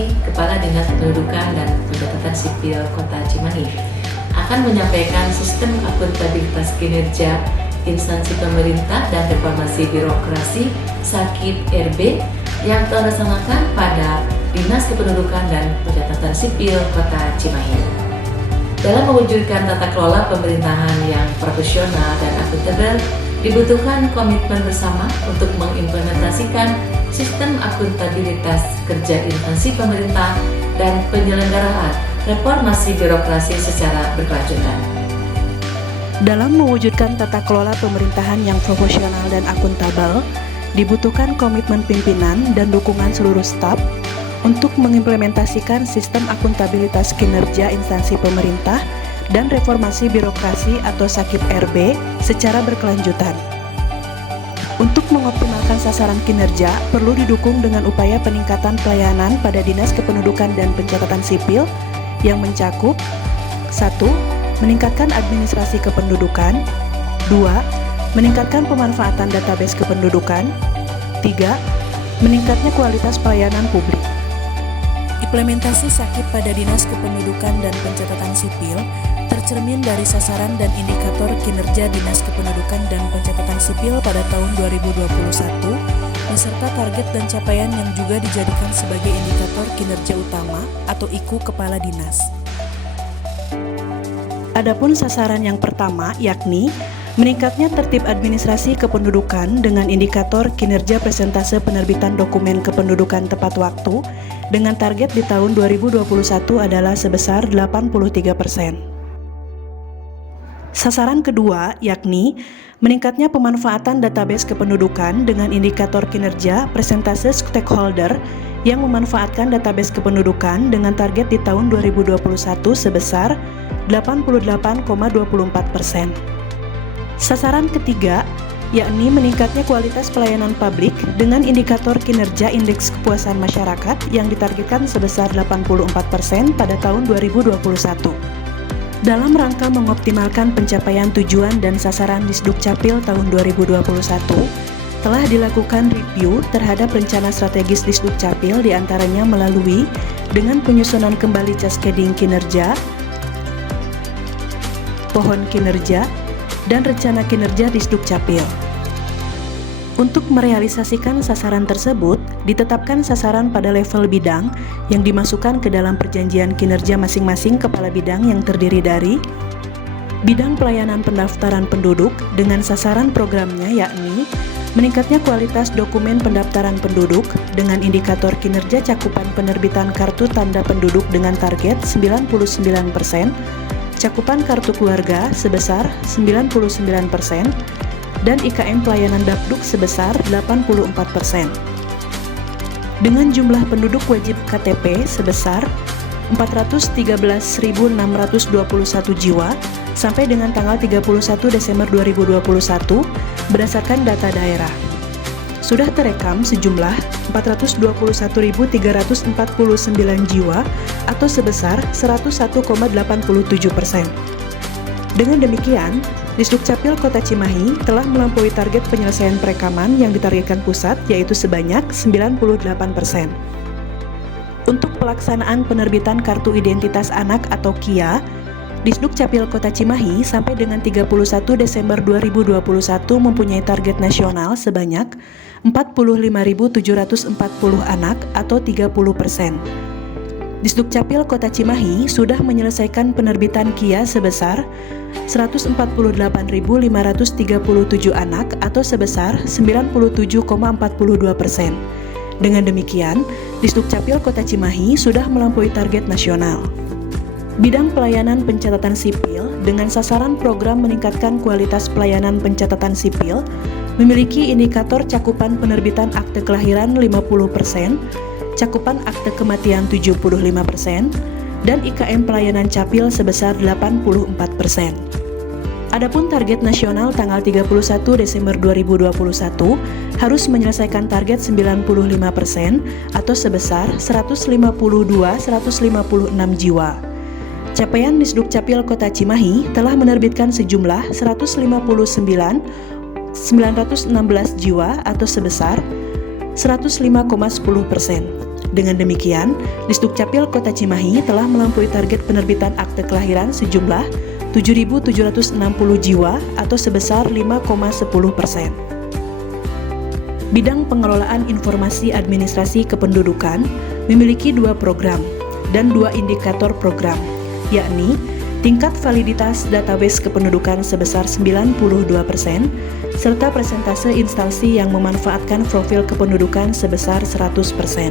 Cimahi, Kepala Dinas Kependudukan dan Pencatatan Sipil Kota Cimahi akan menyampaikan sistem akuntabilitas kinerja instansi pemerintah dan reformasi birokrasi (SAKIP RB) yang telah dilaksanakan pada Dinas Kependudukan dan Pencatatan Sipil Kota Cimahi. Dalam mewujudkan tata kelola pemerintahan yang profesional dan akuntabel, dibutuhkan komitmen bersama untuk mengimplementasikan sistem akuntabilitas kerja instansi pemerintah dan penyelenggaraan reformasi birokrasi secara berkelanjutan. Dalam mewujudkan tata kelola pemerintahan yang profesional dan akuntabel, dibutuhkan komitmen pimpinan dan dukungan seluruh staf untuk mengimplementasikan sistem akuntabilitas kinerja instansi pemerintah dan reformasi birokrasi atau SAKIP RB secara berkelanjutan. Untuk mengoptimalkan sasaran kinerja, perlu didukung dengan upaya peningkatan pelayanan pada Dinas Kependudukan dan Pencatatan Sipil yang mencakup 1. Meningkatkan administrasi kependudukan. 2. Meningkatkan pemanfaatan database kependudukan. 3. Meningkatnya kualitas pelayanan publik. Implementasi SAKIP pada Dinas Kependudukan dan Pencatatan Sipil tercermin dari sasaran dan indikator kinerja Dinas Kependudukan dan Pencatatan Sipil pada tahun 2021 beserta target dan capaian yang juga dijadikan sebagai indikator kinerja utama atau IKU Kepala Dinas. Adapun sasaran yang pertama yakni meningkatnya tertib administrasi kependudukan dengan indikator kinerja presentase penerbitan dokumen kependudukan tepat waktu dengan target di tahun 2021 adalah sebesar 83%. Sasaran kedua yakni meningkatnya pemanfaatan database kependudukan dengan indikator kinerja presentase stakeholder yang memanfaatkan database kependudukan dengan target di tahun 2021 sebesar 88,24%. Sasaran ketiga yakni meningkatnya kualitas pelayanan publik dengan indikator kinerja indeks kepuasan masyarakat yang ditargetkan sebesar 84% pada tahun 2021. Dalam rangka mengoptimalkan pencapaian tujuan dan sasaran Disdukcapil tahun 2021, telah dilakukan review terhadap rencana strategis Disdukcapil diantaranya melalui dengan penyusunan kembali cascading kinerja, pohon kinerja, dan rencana kinerja Disdukcapil. Untuk merealisasikan sasaran tersebut, ditetapkan sasaran pada level bidang yang dimasukkan ke dalam perjanjian kinerja masing-masing kepala bidang yang terdiri dari bidang pelayanan pendaftaran penduduk dengan sasaran programnya yakni meningkatnya kualitas dokumen pendaftaran penduduk dengan indikator kinerja cakupan penerbitan kartu tanda penduduk dengan target 99%, cakupan kartu keluarga sebesar 99%, dan IKM pelayanan Dapduk sebesar 84%. Dengan jumlah penduduk wajib KTP sebesar 413.621 jiwa sampai dengan tanggal 31 Desember 2021 berdasarkan data daerah. Sudah terekam sejumlah 421.349 jiwa atau sebesar 101,87%. Dengan demikian, Disdukcapil Kota Cimahi telah melampaui target penyelesaian perekaman yang ditargetkan pusat yaitu sebanyak 98%. Untuk pelaksanaan penerbitan Kartu Identitas Anak atau KIA, Disdukcapil Kota Cimahi sampai dengan 31 Desember 2021 mempunyai target nasional sebanyak 45.740 anak atau 30%. Disdukcapil Kota Cimahi sudah menyelesaikan penerbitan KIA sebesar 148.537 anak atau sebesar 97,42%. Dengan demikian, Disdukcapil Kota Cimahi sudah melampaui target nasional. Bidang pelayanan pencatatan sipil dengan sasaran program meningkatkan kualitas pelayanan pencatatan sipil memiliki indikator cakupan penerbitan akte kelahiran 50%, cakupan akte kematian 75%, dan IKM pelayanan capil sebesar 84%. Adapun target nasional tanggal 31 Desember 2021 harus menyelesaikan target 95% atau sebesar 152.156 jiwa. Capaian Disdukcapil Kota Cimahi telah menerbitkan sejumlah 159.916 jiwa atau sebesar 105,10%. Dengan demikian, Disdukcapil Kota Cimahi telah melampaui target penerbitan akte kelahiran sejumlah 7.760 jiwa atau sebesar 5,10%. Bidang Pengelolaan Informasi Administrasi Kependudukan memiliki 2 program dan 2 indikator program, yakni tingkat validitas database kependudukan sebesar 92%, serta persentase instansi yang memanfaatkan profil kependudukan sebesar 100%.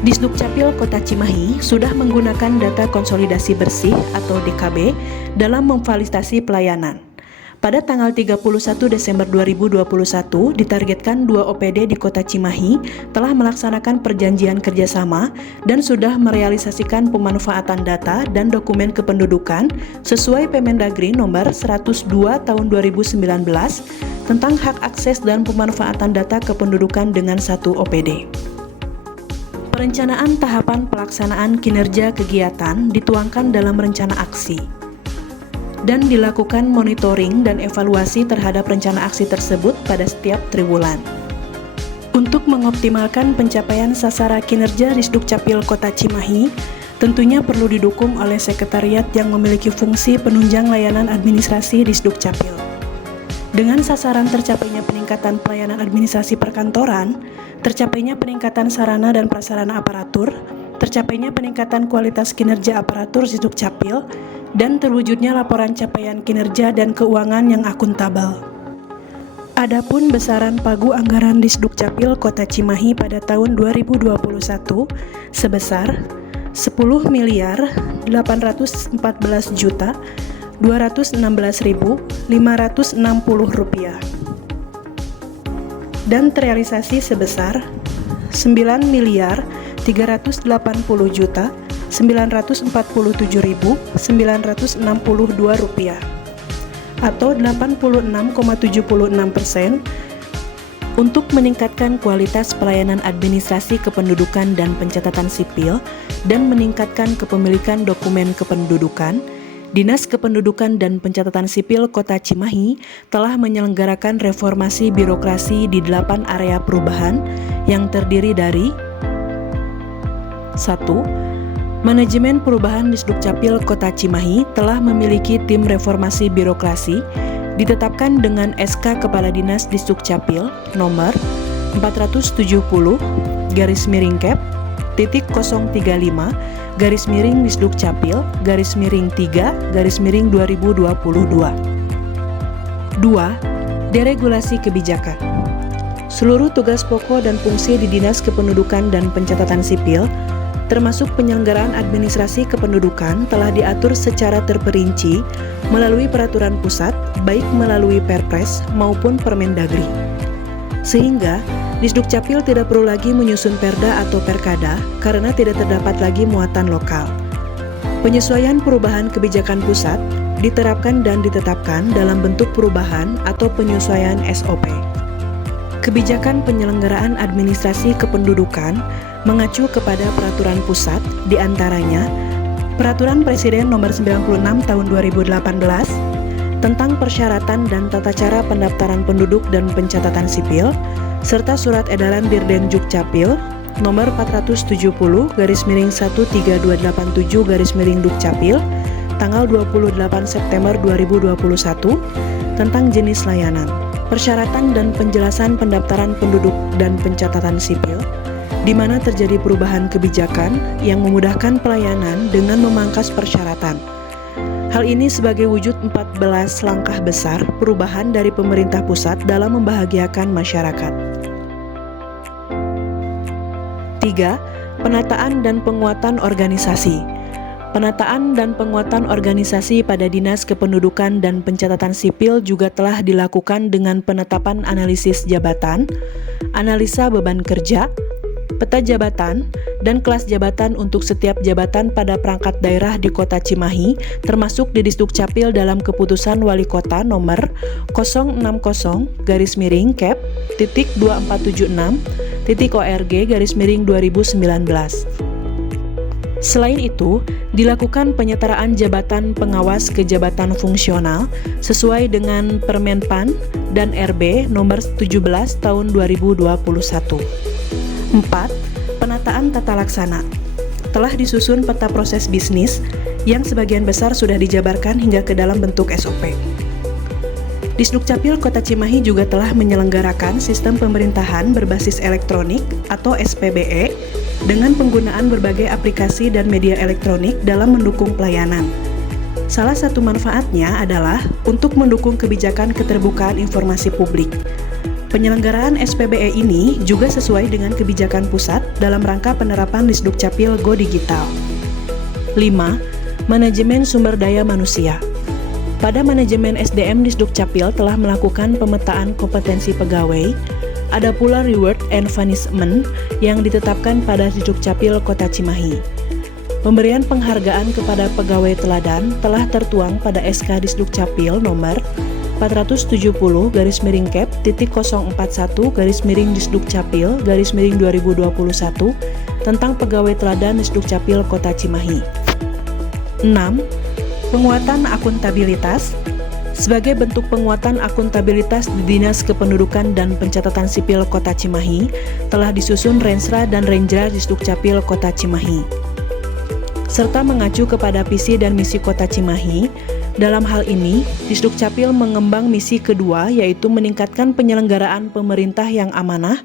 Disdukcapil Kota Cimahi sudah menggunakan data konsolidasi bersih atau DKB dalam memvalidasi pelayanan. Pada tanggal 31 Desember 2021, ditargetkan 2 OPD di Kota Cimahi telah melaksanakan perjanjian kerjasama dan sudah merealisasikan pemanfaatan data dan dokumen kependudukan sesuai Permendagri nomor 102 tahun 2019 tentang hak akses dan pemanfaatan data kependudukan dengan 1 OPD. Perencanaan tahapan pelaksanaan kinerja kegiatan dituangkan dalam rencana aksi dan dilakukan monitoring dan evaluasi terhadap rencana aksi tersebut pada setiap triwulan. Untuk mengoptimalkan pencapaian sasaran kinerja Disdukcapil Kota Cimahi, tentunya perlu didukung oleh sekretariat yang memiliki fungsi penunjang layanan administrasi Disdukcapil. Dengan sasaran tercapainya peningkatan pelayanan administrasi perkantoran, tercapainya peningkatan sarana dan prasarana aparatur, tercapainya peningkatan kualitas kinerja aparatur Disdukcapil, dan terwujudnya laporan capaian kinerja dan keuangan yang akuntabel. Adapun besaran pagu anggaran Disdukcapil Kota Cimahi pada tahun 2021 sebesar Rp10.014.216.560 dan terrealisasi sebesar Rp9.380.947.962 atau 86,76% untuk meningkatkan kualitas pelayanan administrasi kependudukan dan pencatatan sipil dan meningkatkan kepemilikan dokumen kependudukan. Dinas Kependudukan dan Pencatatan Sipil Kota Cimahi telah menyelenggarakan reformasi birokrasi di 8 area perubahan yang terdiri dari 1. Manajemen Perubahan Disdukcapil Kota Cimahi telah memiliki tim reformasi birokrasi ditetapkan dengan SK Kepala Dinas Disdukcapil nomor 470/Disdukcapil/Disdukcapil/3/2022. 2. Deregulasi kebijakan. Seluruh tugas pokok dan fungsi di Dinas Kependudukan dan Pencatatan Sipil termasuk penyelenggaraan administrasi kependudukan telah diatur secara terperinci melalui peraturan pusat, baik melalui Perpres maupun Permendagri. Sehingga, Disdukcapil tidak perlu lagi menyusun perda atau perkada karena tidak terdapat lagi muatan lokal. Penyesuaian perubahan kebijakan pusat diterapkan dan ditetapkan dalam bentuk perubahan atau penyesuaian SOP. Kebijakan penyelenggaraan administrasi kependudukan mengacu kepada peraturan pusat, diantaranya Peraturan Presiden Nomor 96 Tahun 2018 tentang persyaratan dan tata cara pendaftaran penduduk dan pencatatan sipil, serta Surat Edaran Dirden Dukcapil Nomor 470/132887/Dukcapil tanggal 28 September 2021 tentang jenis layanan, persyaratan dan penjelasan pendaftaran penduduk dan pencatatan sipil, di mana terjadi perubahan kebijakan yang memudahkan pelayanan dengan memangkas persyaratan. Hal ini sebagai wujud 14 langkah besar perubahan dari pemerintah pusat dalam membahagiakan masyarakat. 3. Penataan dan penguatan organisasi. Penataan dan penguatan organisasi pada Dinas Kependudukan dan Pencatatan Sipil juga telah dilakukan dengan penetapan analisis jabatan, analisa beban kerja, peta jabatan, dan kelas jabatan untuk setiap jabatan pada perangkat daerah di Kota Cimahi, termasuk di Disdukcapil dalam Keputusan Wali Kota Nomor 060/Cap.2476/ORG/2019. Selain itu, dilakukan penyetaraan jabatan pengawas ke jabatan fungsional sesuai dengan Permenpan dan RB nomor 17 tahun 2021. 4. Penataan tata laksana. Telah disusun peta proses bisnis yang sebagian besar sudah dijabarkan hingga ke dalam bentuk SOP. Disdukcapil Kota Cimahi juga telah menyelenggarakan sistem pemerintahan berbasis elektronik atau SPBE dengan penggunaan berbagai aplikasi dan media elektronik dalam mendukung pelayanan. Salah satu manfaatnya adalah untuk mendukung kebijakan keterbukaan informasi publik. Penyelenggaraan SPBE ini juga sesuai dengan kebijakan pusat dalam rangka penerapan Disdukcapil Go Digital. 5. Manajemen sumber daya manusia. Pada manajemen SDM Disdukcapil telah melakukan pemetaan kompetensi pegawai, ada pula reward and punishment yang ditetapkan pada Disdukcapil Kota Cimahi. Pemberian penghargaan kepada pegawai teladan telah tertuang pada SK Disdukcapil nomor 470/041/Disdukcapil/Disdukcapil 2021 tentang pegawai teladan Disdukcapil Kota Cimahi. 6. Penguatan akuntabilitas. Sebagai bentuk penguatan akuntabilitas di Dinas Kependudukan dan Pencatatan Sipil Kota Cimahi, telah disusun Rensra dan Renjra Disdukcapil Kota Cimahi. Serta mengacu kepada visi dan misi Kota Cimahi, dalam hal ini, Disdukcapil mengembang misi kedua yaitu meningkatkan penyelenggaraan pemerintah yang amanah,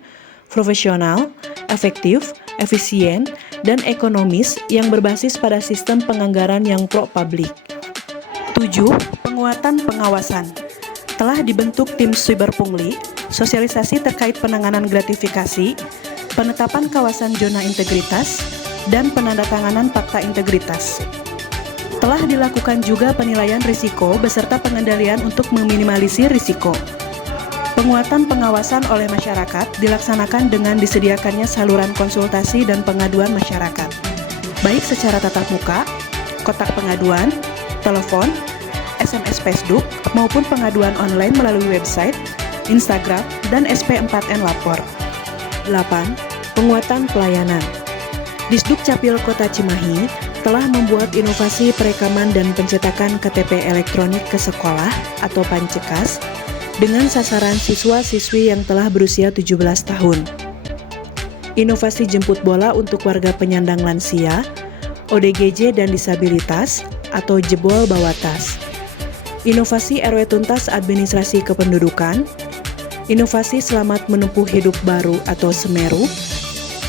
profesional, efektif, efisien, dan ekonomis yang berbasis pada sistem penganggaran yang pro-publik. 7. Penguatan pengawasan. Telah dibentuk tim Cyberpungli, sosialisasi terkait penanganan gratifikasi, penetapan kawasan zona integritas, dan penandatanganan fakta integritas. Telah dilakukan juga penilaian risiko beserta pengendalian untuk meminimalisir risiko. Penguatan pengawasan oleh masyarakat dilaksanakan dengan disediakannya saluran konsultasi dan pengaduan masyarakat, baik secara tatap muka, kotak pengaduan, telepon, SMS Facebook, maupun pengaduan online melalui website, Instagram, dan SP4N Lapor. 8. Penguatan pelayanan. Disdukcapil Kota Cimahi telah membuat inovasi perekaman dan pencetakan KTP elektronik ke sekolah atau Pancekas dengan sasaran siswa-siswi yang telah berusia 17 tahun. Inovasi jemput bola untuk warga penyandang lansia, ODGJ dan disabilitas, atau jebol bawa tas. Inovasi RW Tuntas Administrasi Kependudukan, inovasi Selamat Menempuh Hidup Baru atau Semeru,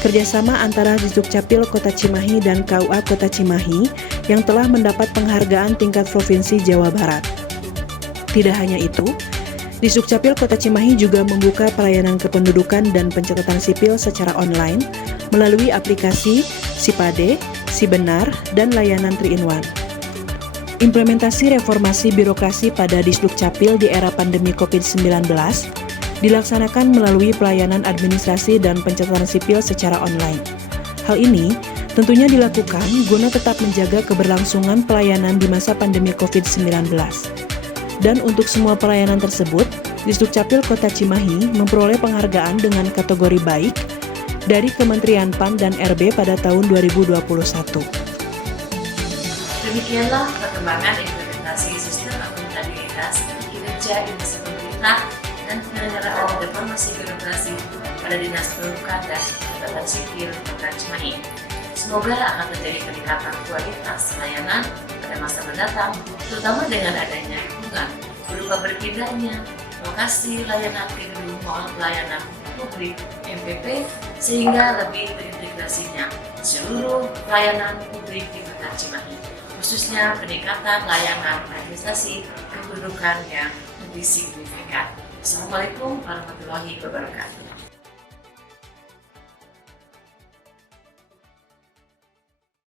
kerjasama antara Disdukcapil Kota Cimahi dan KUA Kota Cimahi yang telah mendapat penghargaan tingkat Provinsi Jawa Barat. Tidak hanya itu, Disdukcapil Kota Cimahi juga membuka pelayanan kependudukan dan pencatatan sipil secara online melalui aplikasi Sipade, Sibenar, dan layanan 3-in-1. Implementasi reformasi birokrasi pada Disdukcapil di era pandemi COVID-19 dilaksanakan melalui pelayanan administrasi dan pencatatan sipil secara online. Hal ini tentunya dilakukan guna tetap menjaga keberlangsungan pelayanan di masa pandemi COVID-19. Dan untuk semua pelayanan tersebut, Disdukcapil Kota Cimahi memperoleh penghargaan dengan kategori baik dari Kementerian PAN dan RB pada tahun 2021. Demikianlah perkembangan implementasi sistem akuntabilitas, kinerja instansi pemerintah, dan penyelenggaraan reformasi birokrasi pada Dinas Kependudukan dan Pencatatan Sipil Kota Cimahi. Semoga akan terjadi peningkatan kualitas layanan pada masa mendatang, terutama dengan adanya dukungan berupa berpindahnya lokasi layanan ke gedung mall pelayanan publik MPP sehingga lebih terintegrasinya seluruh layanan publik di Kota Cimahi, khususnya peningkatan layanan administrasi kependudukan yang lebih signifikan. Assalamualaikum warahmatullahi wabarakatuh.